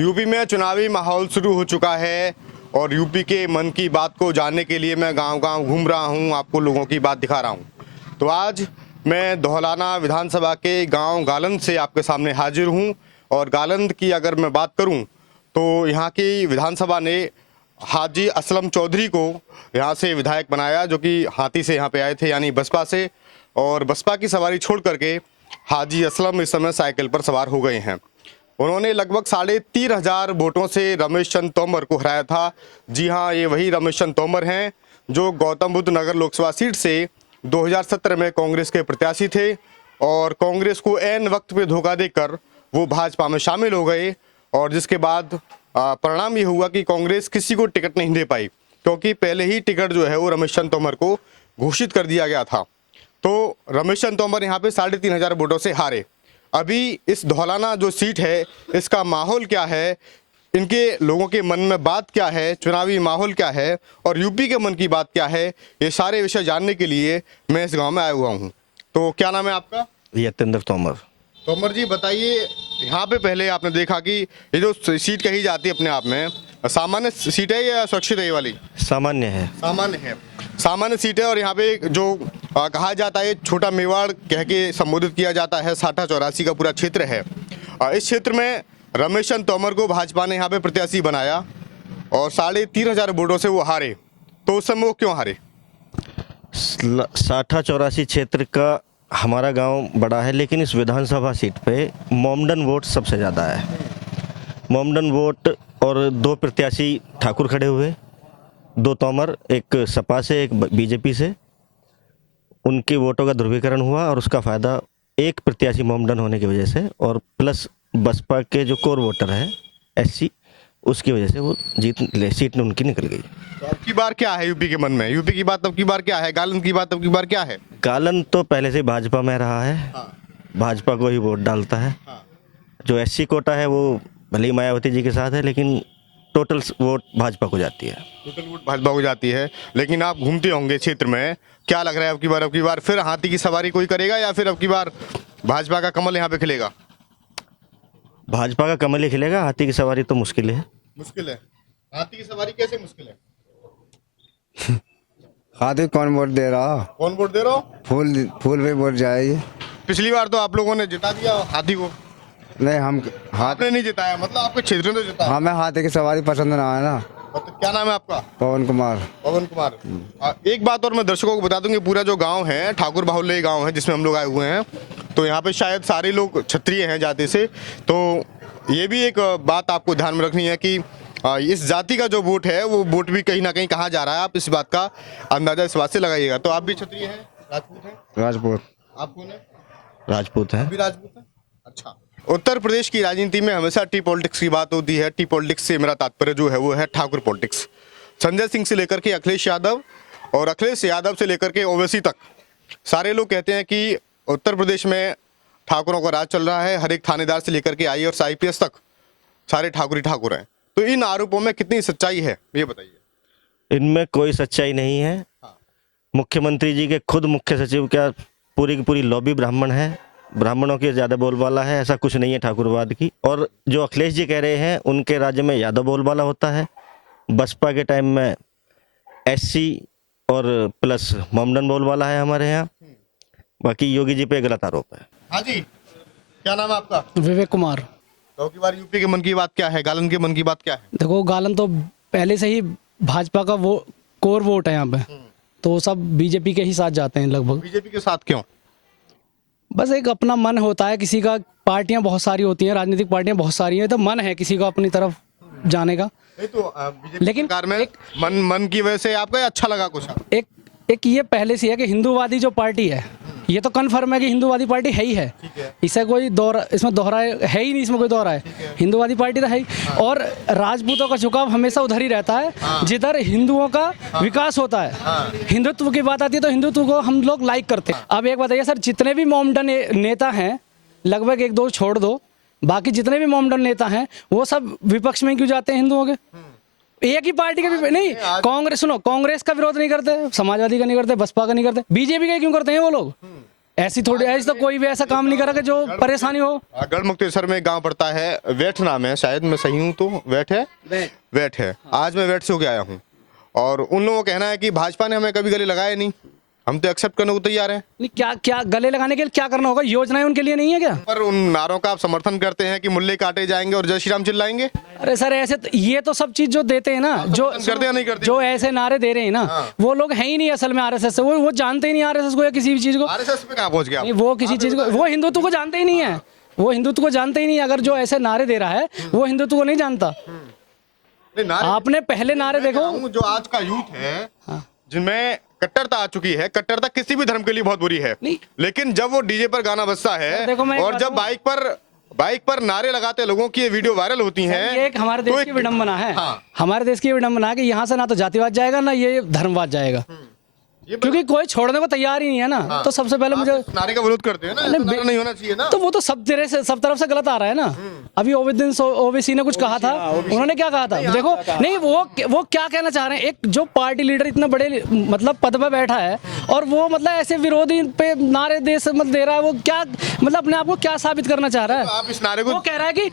UP में चुनावी माहौल शुरू हो चुका है और यूपी के मन की बात को जानने के लिए मैं गांव-गांव घूम रहा हूं, आपको लोगों की बात दिखा रहा हूं। तो आज मैं धौलाना विधानसभा के गांव गालंद से आपके सामने हाजिर हूं और गालंद की अगर मैं बात करूं तो यहाँ की विधानसभा ने हाजी असलम चौधरी को यहाँ से विधायक बनाया, जो कि हाथी से यहाँ पे आए थे, यानी बसपा से। और बसपा की सवारी छोड़ करके हाजी असलम इस समय साइकिल पर सवार हो गए हैं। उन्होंने लगभग 13,500 वोटों से रमेश चंद्र तोमर को हराया था। जी हाँ, ये वही रमेश चंद्र तोमर हैं जो गौतम बुद्ध नगर लोकसभा सीट से 2017 में कांग्रेस के प्रत्याशी थे और कांग्रेस को ऐन वक्त पे धोखा देकर वो भाजपा में शामिल हो गए। और जिसके बाद परिणाम ये हुआ कि कांग्रेस किसी को टिकट नहीं दे पाई, क्योंकि पहले ही टिकट जो है वो रमेश चंद्र तोमर को घोषित कर दिया गया था। तो रमेश चंद्र तोमर यहाँ पे 3,500 वोटों से हारे। अभी इस धौलाना जो सीट है इसका माहौल क्या है, इनके लोगों के मन में बात क्या है, चुनावी माहौल क्या है और यूपी के मन की बात क्या है, ये सारे विषय जानने के लिए मैं इस गांव में आया हुआ हूं। तो क्या नाम है आपका? यतेंद्र तोमर। तोमर जी बताइए, यहाँ पे पहले आपने देखा कि ये जो सीट कही जाती है अपने आप में सामान्य सीट है या सुरक्षित है? ये वाली सामान्य है। सामान्य है, सामान्य सीट है। और यहाँ पे जो कहा जाता है छोटा मेवाड़ कह के संबोधित किया जाता है, 60-84 का पूरा क्षेत्र है। इस क्षेत्र में रमेश चंद्र तोमर को भाजपा ने यहाँ पे प्रत्याशी बनाया और 3,500 वोटों से वो हारे। तो उस समय वो क्यों हारे? 60-84 क्षेत्र का हमारा गांव बड़ा है, लेकिन इस विधानसभा सीट पे मोमडन वोट सबसे ज़्यादा है। मोमडन वोट और 2 प्रत्याशी ठाकुर खड़े हुए, 2 तोमर, एक सपा से एक बीजेपी से, उनके वोटों का ध्रुवीकरण हुआ और उसका फ़ायदा एक प्रत्याशी मोमडन होने की वजह से और प्लस बसपा के जो कोर वोटर है एससी, उसकी वजह से वो सीट उनकी निकल गई। तो अब की बार क्या है यूपी के मन में? यूपी की बात अब की बार क्या है? गालंद की बात अब की बार क्या है? गालंद तो पहले से भाजपा में रहा है। हाँ। भाजपा को ही वोट डालता है। हाँ। जो एससी कोटा है वो भले ही मायावती जी के साथ है, लेकिन टोटल वोट भाजपा को जाती है। टोटल वोट भाजपा को जाती है। लेकिन आप घूमते होंगे क्षेत्र में, क्या लग रहा है अब की बार फिर हाथी की सवारी कोई करेगा या फिर अब की बार भाजपा का कमल यहाँ पे खिलेगा? भाजपा का कमल ही खिलेगा, हाथी की सवारी तो मुश्किल है। मुश्किल है? हाथी की सवारी कैसे मुश्किल है? हाथी कौन वोट दे रहा? कौन वोट दे रहा हो? फूल पे वोट जाएगी। पिछली बार तो आप लोगों ने जिता दिया हाथी को। नहीं, हम आपने नहीं जिताया, मतलब आपके क्षेत्र में तो जिताया। हमें हाथी की सवारी पसंद ना है ना। तो क्या नाम है आपका? पवन कुमार। पवन कुमार। एक बात और मैं दर्शकों को बता दूं कि पूरा जो गांव है ठाकुर बाहुल्य गांव है जिसमें हम लोग आए हुए हैं, तो यहाँ पे शायद सारे लोग क्षत्रिय हैं जाति से। तो ये भी एक बात आपको ध्यान में रखनी है कि इस जाति का जो वोट है वो वोट भी कहीं ना कहीं कहाँ जा रहा है, आप इस बात का अंदाजा इस बात से लगाइएगा। तो आप भी क्षत्रिय हैं, राजपूत हैं? राजपूत। आप कौन है? राजपूत है। भी राजपूत है। अच्छा। उत्तर प्रदेश की राजनीति में हमेशा टी पॉलिटिक्स की बात होती है। टी पॉलिटिक्स से मेरा तात्पर्य जो है वो है ठाकुर पॉलिटिक्स। संजय सिंह से लेकर के अखिलेश यादव और अखिलेश यादव से लेकर के ओवैसी तक सारे लोग कहते हैं कि उत्तर प्रदेश में ठाकुरों का राज चल रहा है। हर एक थानेदार से लेकर के IAS IPS तक सारे ठाकुर ही ठाकुर हैं। तो इन आरोपों में कितनी सच्चाई है ये बताइए। इनमें कोई सच्चाई नहीं है। हाँ। मुख्यमंत्री जी के खुद मुख्य सचिव क्या पूरी की पूरी लॉबी ब्राह्मण है, ब्राह्मणों की ज़्यादा बोलबाला है, ऐसा कुछ नहीं है ठाकुरवाद की। और जो अखिलेश जी कह रहे हैं उनके राज्य में यादव बोलबाला होता है, बसपा के टाइम में एससी और प्लस मोमडन बोलबाला है हमारे यहाँ। बाकी योगी जी पे गलत आरोप है। हाँ जी, क्या नाम है आपका? विवेक कुमार। तो की बार यूपी के मन की बात क्या है, गालन के मन की बात क्या है? देखो, गालन तो पहले से ही भाजपा का वो कोर वोट है यहाँ पे, तो सब बीजेपी के ही साथ जाते हैं लगभग। बीजेपी के साथ क्यों? बस एक अपना मन होता है किसी का, पार्टियां बहुत सारी होती हैं, राजनीतिक पार्टियां बहुत सारी हैं, तो मन है किसी को अपनी तरफ जाने का। नहीं तो बीजेपी लेकिन सरकार में मन की वजह से आपको अच्छा लगा कुछ? एक ये पहले से है कि हिंदूवादी जो पार्टी है, ये तो कन्फर्म है कि हिंदूवादी पार्टी है ही है। इससे कोई इसमें दोहरा है ही नहीं, इसमें कोई दोहरा है। हिंदूवादी पार्टी तो है ही। और राजपूतों का झुकाव हमेशा उधर ही रहता है जिधर हिंदुओं का विकास होता है। हिंदुत्व की बात आती है तो हिंदुत्व को हम लोग लाइक करते हैं। अब एक बताइए सर, जितने भी मोमडन नेता हैं, लगभग 1-2 छोड़ दो, बाकी जितने भी मोमडन नेता हैं वो सब विपक्ष में क्यों जाते हैं हिंदुओं के? एक ही पार्टी के भी नहीं। कांग्रेस, सुनो, कांग्रेस का विरोध नहीं करते, समाजवादी का नहीं करते, बसपा का नहीं करते, बीजेपी का क्यों करते हैं वो लोग? ऐसी थोड़ी, ऐसी तो कोई भी ऐसा काम नहीं करा कि जो परेशानी हो। गढ़मुक्तेश्वर में एक गांव पड़ता है, वेठ नाम है, शायद मैं सही हूँ तो वेठ है। वेठ है। आज मैं वेठ से होके आया हूँ और उन लोगों का कहना है कि भाजपा ने हमें कभी गले लगाए नहीं, हम तो एक्सेप्ट करने को तैयार हैं। नहीं, क्या क्या गले लगाने के लिए क्या करना होगा? योजनाएं उनके लिए नहीं है क्या? पर उन नारों का आप समर्थन करते हैं कि मुल्ले काटे जाएंगे और जय श्री राम चिल्लाएंगे? अरे सर, ऐसे तो ये तो सब चीज जो देते हैं ना, जो करते हैं नहीं करते? जो ऐसे नारे दे रहे हैं ना, वो लोग हैं ही नहीं असल में आरएसएस से। वो जानते ही नहीं आरएसएस को या किसी भी चीज को। आरएसएस पे कहाँ पहुंच गया? नहीं, वो किसी चीज को, वो हिंदुत्व को जानते ही नहीं है। वो हिंदुत्व को जानते ही नहीं। अगर जो ऐसे नारे दे रहा है वो हिंदुत्व को नहीं जानता। नहीं, नारे आपने पहले नारे देखो। जो आज का यूथ है जिनमें कट्टरता आ चुकी है, कट्टरता किसी भी धर्म के लिए बहुत बुरी है, नहीं। लेकिन जब वो डीजे पर गाना बजता है देखो, मैं एक और बात जब बाइक पर नारे लगाते लोगों की ये वीडियो वायरल होती हैं, ये एक हमारे देश तो की विडंबना है। हाँ। हमारे देश की विडंबना है कि यहाँ से ना तो जातिवाद जाएगा ना ये धर्मवाद जाएगा, क्योंकि कोई छोड़ने को तैयार ही नहीं है ना। तो सबसे पहले मुझे नारे का विरोध करते हैं ना, ऐसा नारा नहीं होना चाहिए ना। तो वो तो सब तरफ से गलत आ रहा है ना। अभी ओवैसी ने कुछ कहा था, उन्होंने क्या कहा था देखो। नहीं, वो क्या कहना चाह रहे हैं, एक जो पार्टी लीडर इतने बड़े मतलब पद पे बैठा है और वो मतलब ऐसे विरोधी पे नारे दे रहा है, वो क्या मतलब अपने आप को क्या साबित करना चाह रहा है? आप इस नारे को वो कह रहा है कि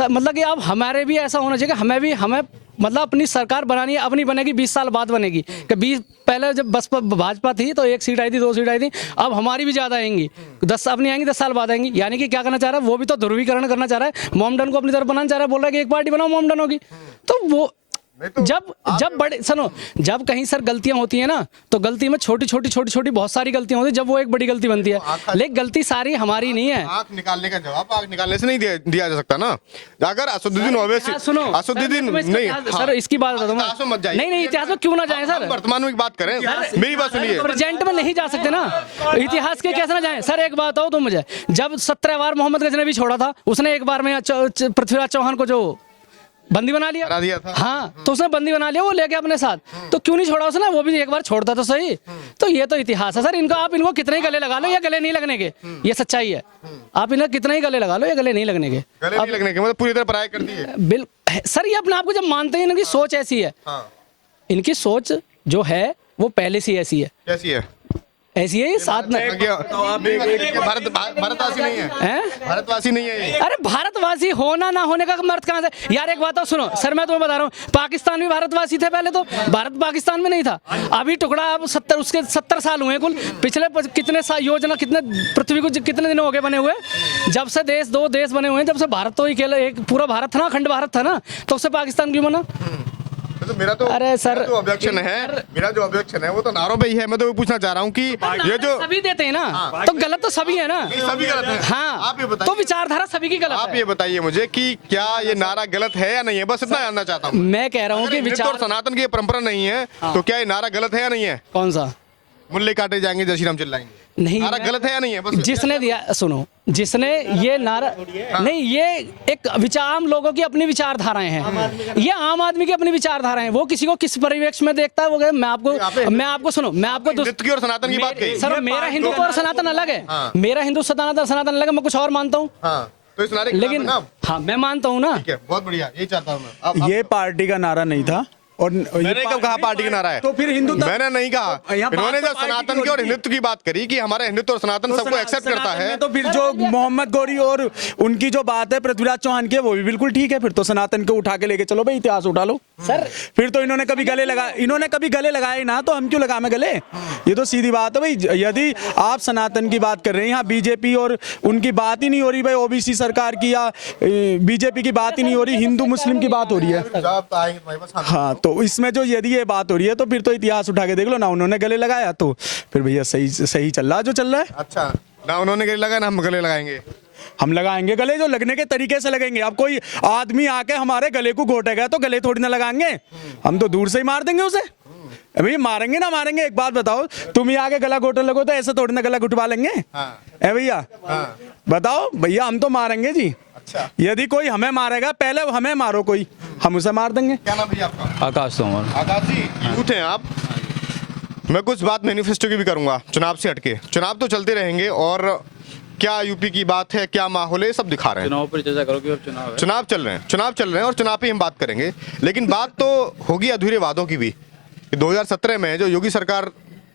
मतलब कि अब हमारे भी ऐसा होना चाहिए कि हमें मतलब अपनी सरकार बनानी है, अपनी बनेगी 20 साल बाद बनेगी। कि 20 पहले जब भाजपा थी तो 1 सीट आई थी, 2 सीट आई थी, अब हमारी भी ज्यादा आएंगी, 10 अब नहीं आएंगी, 10 साल बाद आएंगी। यानी कि क्या करना चाह रहा है वो भी तो ध्रुवीकरण करना चाह रहा है, मोमडन को अपनी तरफ बनाना चाह रहा है। बोल रहा है कि एक पार्टी बनाओ मोमडन होगी। तो वो जब बड़े सुनो, जब कहीं सर गलतियां होती है ना, तो गलती में छोटी बहुत सारी गलतियां होती है, जब वो एक बड़ी गलती बनती है। लेकिन गलती सारी हमारी नहीं है। आंख निकालने का जवाब आंख निकालने से नहीं दिया जा सकता ना। अगर असदुद्दीन ओवैसी, सुनो असदुद्दीन नहीं सर, इसकी बात बताता इतिहास में मत जाइए। नहीं, इतिहास में क्यों ना जाए सर? वर्तमान में बात करें, मेरी बात सुनिए। प्रेजेंट में नहीं जा सकते ना, इतिहास के कैसे ना जाए सर? एक बात हो तो मुझे, जब 17 बार मोहम्मद गजनवी छोड़ा था, उसने एक बार में पृथ्वीराज चौहान को जो बंदी बना लिया था। हाँ, तो उसने बंदी बना लिया, वो लेके अपने साथ। तो क्यों नहीं छोड़ा उसने? वो भी एक बार छोड़ता तो सही। तो ये तो इतिहास है सर। आप इनको कितने ही गले लगा लो या गले नहीं लगने के, ये सच्चाई है। आप इन्हें कितने ही गले लगा लो या गले नहीं लगने के, मतलब पूरी तरह पराया कर दी है। बिल्कुल सर, ये अपने आप को जब मानते हैं, इनकी सोच ऐसी है। इनकी सोच जो है वो पहले से ऐसी है। कैसी है? ऐसी है साथ में। भारतवासी नहीं है, भारतवासी नहीं है। अरे भारतवासी होना ना होने का मर्द कहाँ से यार? एक बात तो सुनो सर, मैं तुम्हें बता रहा हूँ, पाकिस्तान भी भारतवासी थे पहले, तो भारत पाकिस्तान में नहीं था। अभी टुकड़ा अब 70 साल हुए कुल। पिछले कितने साल योजना, कितने पृथ्वी को कितने दिन हो गए बने हुए? जब से दो देश बने हुए हैं, जब से भारत तो एक पूरा भारत था ना, अखंड भारत था ना, तो उससे पाकिस्तान क्यों बना? तो मेरा तो अरे सर, मेरा जो ऑब्जेक्शन है वो तो नारों पे ही है। मैं तो ये पूछना चाह रहा हूँ कि ये जो सभी देते हैं ना, तो गलत तो सभी है ना। सभी गलत है। हाँ, आप ये बताइए, तो विचारधारा सभी की गलत है। आप ये बताइए मुझे कि क्या ये नारा गलत है या नहीं है? बस इतना जानना चाहता हूँ। मैं कह रहा हूँ कि विचार और सनातन की ये परंपरा नहीं है, तो क्या ये नारा गलत है या नहीं है? कौन सा? मुल्ले काटे जाएंगे, जय श्री राम चिल्लाएंगे, नहीं, नारा गलत है या नहीं है? बस जिसने दिया, सुनो, जिसने ये नारा नहीं, ये एक आम लोगों की अपनी विचारधाराएं हैं। ये आम आदमी की अपनी विचारधाराएं हैं। वो किसी को किस परिवेश में देखता है वो मैं आपको सुनो, मैं आपको हिंदुत्व की और सनातन की बात कही। सर, मेरा हिंदुत्व और सनातन अलग है। मेरा हिंदू सनातन अलग है। मैं कुछ और मानता हूँ, तो इस नारे लेकिन हाँ, मैं मानता हूँ ना। बहुत बढ़िया, यही चाहता हूँ मैं। ये पार्टी का नारा नहीं था। और मैंने कब कहा पार्टी का नारा है? तो फिर हिंदुत्व मैंने नहीं कहा। इन्होंने जब सनातन की और हिंदुत्व की बात करी कि हमारा हिंदुत्व और सनातन सबको एक्सेप्ट करता है, तो फिर जो मोहम्मद गौरी और उनकी जो बात है पृथ्वीराज चौहान की, वो भी बिल्कुल ठीक है। फिर तो सनातन को उठा के लेके चलो भाई, इतिहास उठा लो सर। फिर तो इन्होंने कभी गले लगाए ना, तो हम क्यों लगाए गले? ये तो सीधी बात है भाई। यदि आप सनातन की बात कर रहे हैं, यहाँ बीजेपी और उनकी बात ही नहीं हो रही भाई, ओबीसी सरकार की या बीजेपी की बात ही नहीं हो रही, हिंदू मुस्लिम की बात हो रही है। हाँ, तो इसमें जो यदि ये बात हो रही है तो फिर तो इतिहास उठा के देख लो ना। उन्होंने गले लगाया तो फिर भैया सही चल रहा जो चल रहा है। अच्छा, ना उन्होंने गले लगाया ना हम गले लगाएंगे। हम लगाएंगे गले, जो लगने के तरीके से लगेंगे। अब कोई आदमी आके हमारे गले को घोटेगा तो गले थोड़ी ना लगाएंगे, हम तो दूर से ही मार देंगे उसे। अभी मारेंगे ना मारेंगे, एक बात बताओ, तुम ही आगे गला घोटने लगो तो ऐसे थोड़ी ना गला घुटवा लेंगे? ए भैया, बताओ भैया, हम तो मारेंगे जी। यदि कोई हमें मारेगा, पहले हमें मारो कोई, हम उसे मार देंगे। क्या नाम भैया आपका? आकाश तोमर। आकाश जी, यूथ हैं आप। मैं कुछ बात मैनिफेस्टो की भी करूंगा, चुनाव से हटके। चुनाव तो चलते रहेंगे और क्या यूपी की बात है, क्या माहौल है, सब दिखा रहे हैं। चुनाव पर चर्चा करोगे? और चुनाव चल रहे हैं और चुनाव पे हम बात करेंगे। लेकिन बात तो होगी अधूरे वादों की भी। 2017 में जो योगी सरकार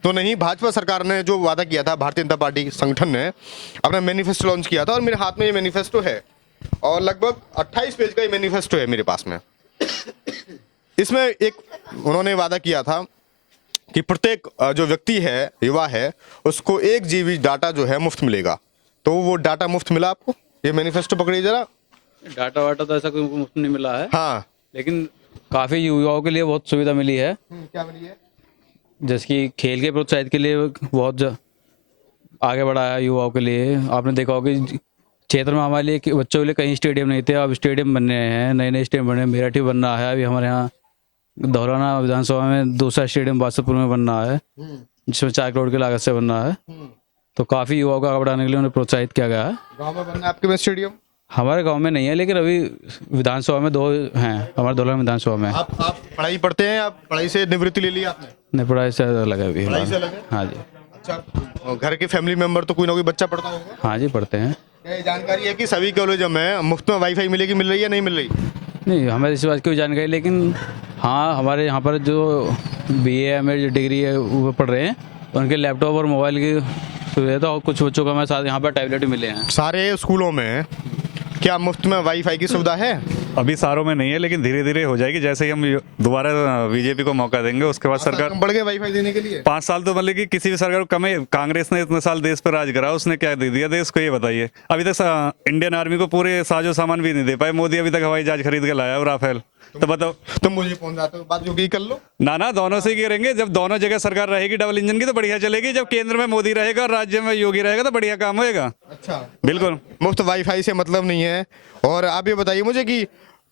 तो नहीं, भाजपा सरकार ने जो वादा किया था, भारतीय जनता पार्टी संगठन ने अपना मैनिफेस्टो लॉन्च किया था और मेरे हाथ में ये मैनिफेस्टो है और लगभग 28 पेज का ये मैनिफेस्टो है मेरे पास में। इसमें एक उन्होंने वादा किया था कि प्रत्येक जो व्यक्ति है, युवा है, उसको 1 GB डाटा जो है मुफ्त मिलेगा। तो वो डाटा मुफ्त मिला आपको? ये मैनिफेस्टो पकड़िए जरा। डाटा वाटा तो ऐसा कोई मुफ्त नहीं मिला है, हाँ, लेकिन काफ़ी युवाओं के लिए बहुत सुविधा मिली है। क्या मिली है? जैसे कि खेल के प्रोत्साहित के लिए बहुत आगे बढ़ा है युवाओं के लिए। आपने देखा होगा कि क्षेत्र में हमारे लिए बच्चों के लिए कहीं स्टेडियम नहीं थे, अब स्टेडियम बन रहे हैं, नए नए स्टेडियम बन रहे हैं। मेरठ बन रहा है, अभी हमारे यहाँ धौलाना विधानसभा में दूसरा स्टेडियम बादशाहपुर में बन रहा है, जिसमें 4 करोड़ की लागत से बन रहा है। तो काफ़ी युवाओं को आगे बढ़ाने के लिए उन्हें प्रोत्साहित किया गया है। गाँव में बनना है आपके में स्टेडियम? हमारे गांव में नहीं है, लेकिन अभी विधानसभा में 2 हैं, हमारे धौलाना विधानसभा में। आप पढ़ाई पढ़ते हैं? आप पढ़ाई से निवृत्ति ले ली आपने? नहीं, पढ़ाई से अलग है अभी। पढ़ाई से अलग है? हाँ जी। अच्छा, और घर के फैमिली मेंबर तो कोई ना कोई बच्चा पढ़ता होगा? हाँ जी, पढ़ते हैं। क्या ये जानकारी है कि सभी कॉलेजों में मुफ्त में वाईफाई मिलेगी, मिल रही है, नहीं मिल रही? नहीं, हमें इस बात की कोई जानकारी, लेकिन हाँ हमारे यहाँ पर जो BA MA जो डिग्री है वो पढ़ रहे हैं, उनके लैपटॉप और मोबाइल की सुविधा, तो कुछ बच्चों को हमारे साथ यहाँ पर टैबलेट भी मिले हैं। सारे स्कूलों में क्या मुफ्त में वाईफाई की सुविधा है? अभी सारों में नहीं है, लेकिन धीरे धीरे हो जाएगी। जैसे ही हम दोबारा बीजेपी को मौका देंगे, उसके बाद सरकार बढ़ गए वाईफाई देने के लिए? 5 साल तो मतलब कि किसी भी सरकार को कम है। कांग्रेस ने इतने साल देश पर राज करा, उसने क्या दे दिया देश को, ये बताइए। अभी तक इंडियन आर्मी को पूरे साजो सामान भी नहीं दे पाए। मोदी अभी तक हवाई जहाज खरीद के लाया और राफेल। तो बताओ, तुम मुझे पहुंच जाते हो, बात जो की कर लो ना दोनों से ही करेंगे। जब दोनों जगह सरकार रहेगी डबल इंजन की तो बढ़िया चलेगी। जब केंद्र में मोदी रहेगा और राज्य में योगी रहेगा तो बढ़िया काम होएगा। अच्छा, बिल्कुल। मुफ्त वाईफाई से मतलब नहीं है। और आप ये बताइए मुझे कि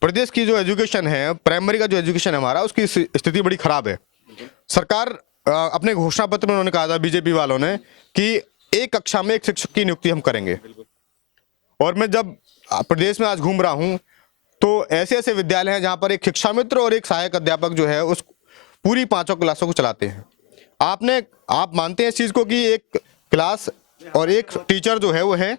प्रदेश की जो एजुकेशन है, प्राइमरी का जो एजुकेशन है हमारा, उसकी स्थिति बड़ी खराब है। सरकार अपने घोषणा पत्र में उन्होंने कहा था, बीजेपी वालों ने, कि एक कक्षा में 1 शिक्षक की नियुक्ति हम करेंगे। और मैं जब प्रदेश में आज घूम रहा हूँ तो ऐसे ऐसे विद्यालय हैं जहाँ पर एक शिक्षा मित्र और एक सहायक अध्यापक जो है उस पूरी 5 क्लासों को चलाते हैं। आप मानते हैं इस चीज को कि एक क्लास और एक टीचर जो है वो है?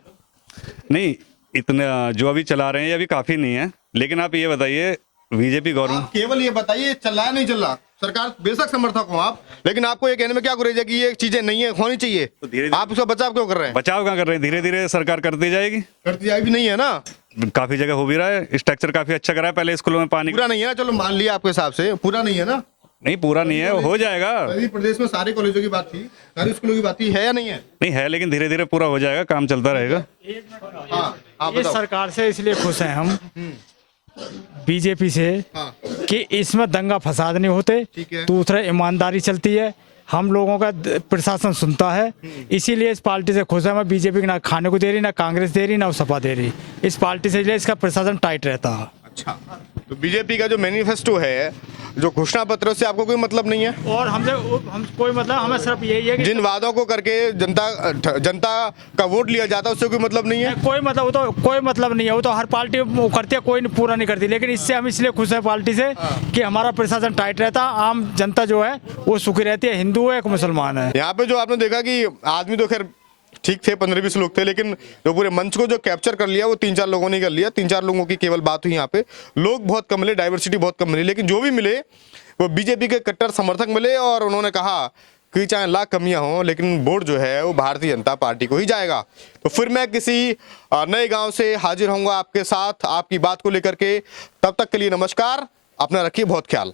नहीं, इतना जो अभी चला रहे हैं ये अभी काफी नहीं है। लेकिन आप ये बताइए, बीजेपी गवर्नमेंट, आप केवल ये बताइए चल रहा है नहीं चल रहा। सरकार बेशक समर्थक हो आप, लेकिन आपको ये कहने में क्या गुरेज है कि ये चीजें नहीं है, होनी चाहिए, तो धीरे आप उसका बचाव क्यों कर रहे हैं? बचाव कहाँ कर रहे हैं? धीरे धीरे सरकार करती जाएगी। करती जाएगी नहीं है ना, काफी जगह हो भी रहा है। स्ट्रक्चर काफी अच्छा करा है। पहले स्कूलों में पानी पूरा नहीं है ना, चलो मान लिया आपके हिसाब से पूरा नहीं है ना। नहीं, पूरा नहीं है, हो जाएगा। अभी प्रदेश में सारे कॉलेजों की बात थी, सारे स्कूलों की बात थी, है या नहीं है? नहीं है, लेकिन धीरे धीरे पूरा हो जाएगा, काम चलता रहेगा। हाँ, आप ये बताओ। सरकार से इसलिए खुश हैं हम बीजेपी से हाँ, कि इसमें दंगा फसाद नहीं होते, ठीक है। दूसरा ईमानदारी चलती है, हम लोगों का प्रशासन सुनता है। इसीलिए इस पार्टी से खुश है। मैं बीजेपी की ना खाने को दे रही, ना कांग्रेस दे रही, ना सपा दे रही। इस पार्टी से इसलिए इसका प्रशासन टाइट रहता है। अच्छा, तो बीजेपी का जो मैनिफेस्टो है, जो घोषणा पत्र, से आपको कोई मतलब नहीं है? और हम कोई मतलब, हमें सिर्फ यही है कि जिन वादों को करके जनता का वोट लिया जाता है उससे कोई मतलब नहीं है? कोई मतलब, वो तो कोई मतलब नहीं है। वो तो हर पार्टी वो करती है, कोई पूरा नहीं करती। लेकिन इससे हम इसलिए खुश हैं पार्टी से कि हमारा प्रशासन टाइट रहता, आम जनता जो है वो सुखी रहती है, हिंदू है, एक मुसलमान है। यहाँ पे जो आपने देखा कि आदमी तो खैर ठीक थे, 15-20 लोग थे, लेकिन जो पूरे मंच को जो कैप्चर कर लिया वो 3-4 लोगों ने कर लिया। 3-4 लोगों की केवल बात हुई। यहाँ पे लोग बहुत कम मिले, डाइवर्सिटी बहुत कम मिली, लेकिन जो भी मिले वो बीजेपी के कट्टर समर्थक मिले। और उन्होंने कहा कि चाहे लाख कमियां हों, लेकिन वोट जो है वो भारतीय जनता पार्टी को ही जाएगा। तो फिर मैं किसी नए गांव से हाजिर होऊंगा आपके साथ, आपकी बात को लेकर के। तब तक के लिए नमस्कार, अपना रखिए बहुत ख्याल।